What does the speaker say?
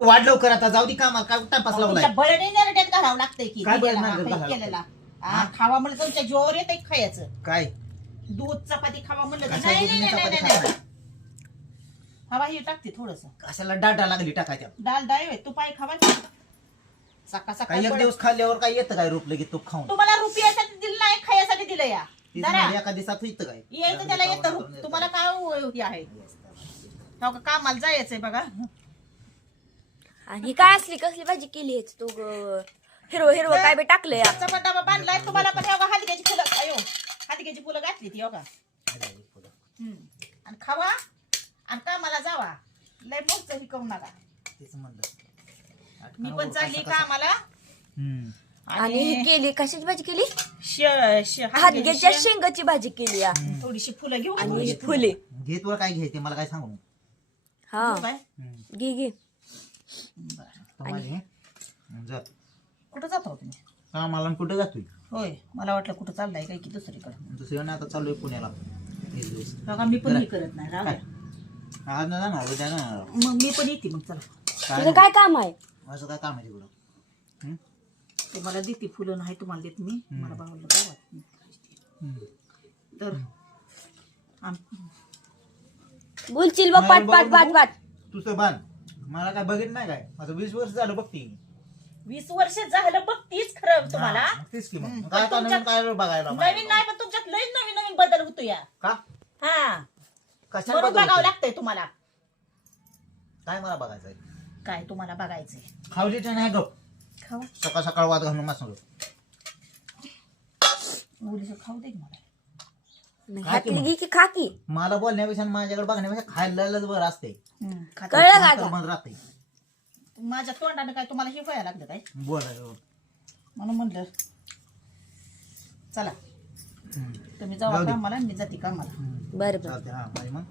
वाढ लवकर आता जाऊ दे कामाला काय टापास लावलाय? तुमच्या बळणी नरड्यात घालावं लागतंय की काय बळणी हा, नरड्यात काही घालावं केलेला. हा, हा? खावा म्हणलं तुमच्या जीवावर येत खायचं? काय? दूध चपाती खावा म्हणलं तर नाही नाही नाही चपाती नाही, नाही खाता? हवा ही टाकते थोडस. कशाला डाटा लागली टाकायच्या डाल डाळ आहे, तुपाई खावा. सकाळ काय सकाळ एक दिवस खाल्ल्यावर काय येतं काय रोपलं की तूप खाऊन? तुम्हाला रुपयासाठी दिलं नाही खायसाठी दिलं या. जरा एका दिवसात येतं काय? यायचं त्याला येतं रूप. तुम्हाला काय हे आहे? हो का, कामाला जायचंय बघा. आणि काय असली कसली भाजी केली आहेस तू ग? हिरवं हिरवं काय बी टाकलं या डबा बांधलाय तुम्हाला पण हो का हलक्याची फुलं अयो हलक्याची फुलं घातली ती हो हम्म. आणि खावा आणि कामाला जावा. लय मोठं ही करू नका. तेच म्हणलं. मी पण चालली कामाला. आणि ही केली कशाची भाजी केली? श- श- हातग्याच्या हलक्याची शेंगाची भाजी केली या. थोडीशी फुलं घेऊ आणि फुले. घे तुला काय घ्यायचे मला काय सांगू? हा. घे घे. बरं. तर माझे जा. कुठं जातो हो तुम्ही कामाला आणि कुठं जातोय? होय मला वाटलं कुठं चाललाय काय की दुसरीकडे. दुसरं ना आता पुण्याला. एक दिवस. बघा मी पण हे करत नाही राहू काय? द्या. आज ना जाणार उद्या जाणार मग मी पण येते मग चला. काय तुझं काय काम आहे? असं काय काम आहे तिकडं? हम्म? तुम्हाला देते फुलं नाही तुम्हाला देत मी. मला भावलं नाही. हम्म. तर आम- बोलशील बघ पाट पाट पाट पाट. तुझं बांध मला काय बघित नाही काय? माझं वीस वर्ष झालं बघती वीस वर्ष झालं बघतीच खरं तुम्हाला? हा, तेच की मग. काय आता नवीन काय बघायला नवीन नाही पण तुमच्यात लय नवीन नवीन बदल होतो या का? हा. कशाला म्हणून बघावं? लागतंय तुम्हाला. काय मला बघायचंय? काय तुम्हाला बघायचंय? खावली तर नाही गप खावा सकाळ सकाळ वाद घालून मासलो मुलीचं खाऊ दे की मला. नाही? घे की खा की मला बोलण्यापेक्षा आणि माझ्याकडे बघण्यापेक्षा खायलाच बरं असते हम्म. कळलं का आता? राहते माझ्या तोंडाने काय तुम्हाला हे व्हायला लागलं काय बोलायला म्हणून म्हणलं चला हम्म. तुम्ही जाऊ. कामाला आणि मी जाते कामाला हम्म. बरं बरं चालते हा बाई मग